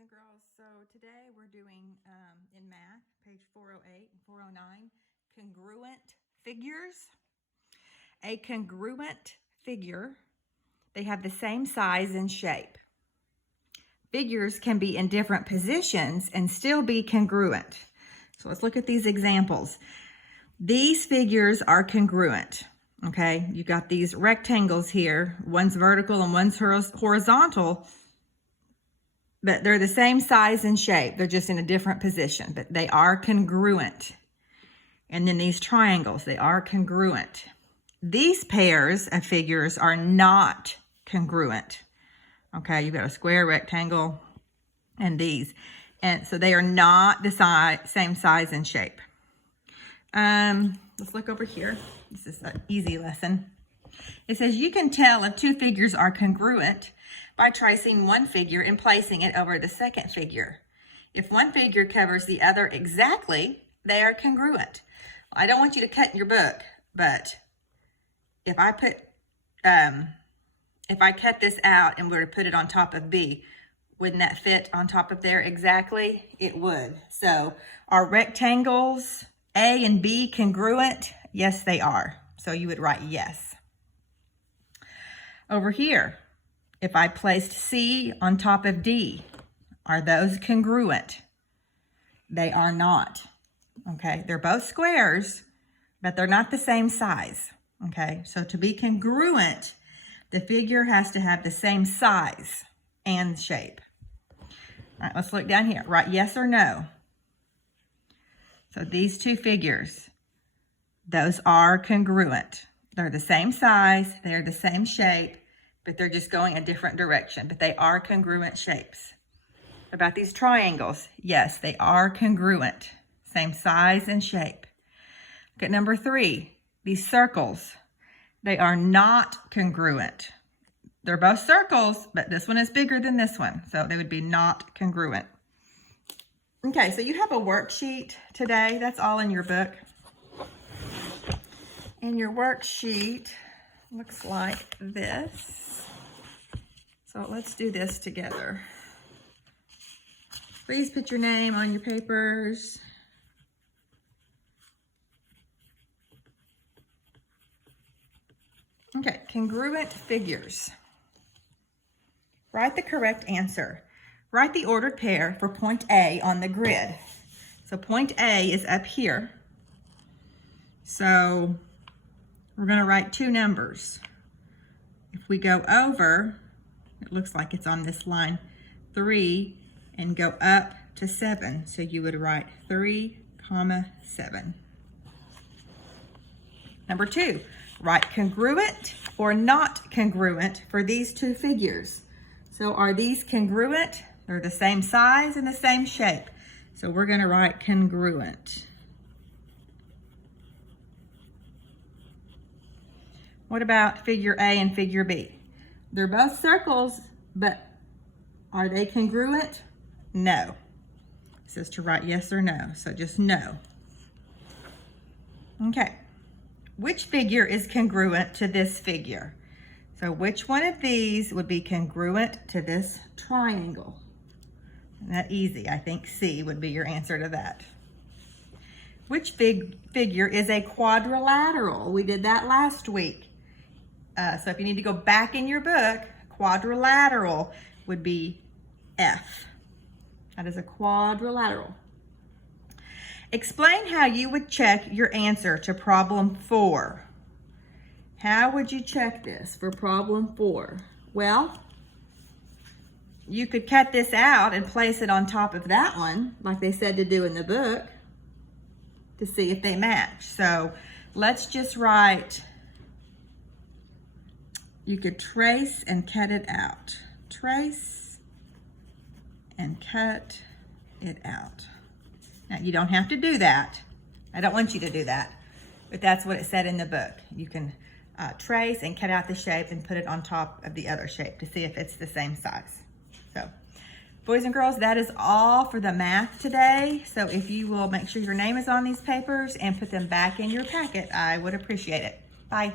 and girls. So today we're doing in math, page 408 and 409, congruent figures. A congruent figure, they have the same size and shape. Figures can be in different positions and still be congruent. So let's look at these examples. These figures are congruent. Okay, you've got these rectangles here. One's vertical and one's horizontal. But they're the same size and shape. They're just in a different position, but they are congruent. And then these triangles, they are congruent. These pairs of figures are not congruent. Okay, you've got a square, rectangle, and these. And so they are not the same size and shape. Let's look over here. This is an easy lesson. It says you can tell if two figures are congruent by tracing one figure and placing it over the second figure. If one figure covers the other exactly, they are congruent. I don't want you to cut your book, but if I cut this out and were to put it on top of B, wouldn't that fit on top of there exactly? It would. So are rectangles A and B congruent? Yes, they are. So you would write yes. Over here, if I placed C on top of D, are those congruent? They are not. Okay, they're both squares, but they're not the same size. Okay, so to be congruent, the figure has to have the same size and shape. All right, let's look down here. Write yes or no. So these two figures, those are congruent. They're the same size, they're the same shape, but they're just going a different direction, but they are congruent shapes. About these triangles, yes, they are congruent, same size and shape. Look at number 3, these circles, they are not congruent. They're both circles, but this one is bigger than this one, so they would be not congruent. Okay, so you have a worksheet today. That's all in your book. And your worksheet looks like this. So let's do this together. Please put your name on your papers. Okay, congruent figures. Write the correct answer. Write the ordered pair for point A on the grid. So point A is up here. So we're going to write 2 numbers. If we go over, it looks like it's on this line, 3, and go up to 7. So you would write 3, 7. Number 2, write congruent or not congruent for these 2 figures. So are these congruent? They're the same size and the same shape. So we're going to write congruent. What about figure A and figure B? They're both circles, but are they congruent? No. It says to write yes or no, so just no. Okay. Which figure is congruent to this figure? So which one of these would be congruent to this triangle? Isn't that easy? I think C would be your answer to that. Which figure is a quadrilateral? We did that last week. So if you need to go back in your book, quadrilateral would be F. That is a quadrilateral. Explain how you would check your answer to problem 4. How would you check this for problem 4? Well, you could cut this out and place it on top of that one, like they said to do in the book, to see if they match. So let's just write, you could trace and cut it out. Trace and cut it out. Now, you don't have to do that. I don't want you to do that, but that's what it said in the book. You can trace and cut out the shape and put it on top of the other shape to see if it's the same size. So, boys and girls, that is all for the math today. So if you will make sure your name is on these papers and put them back in your packet, I would appreciate it. Bye.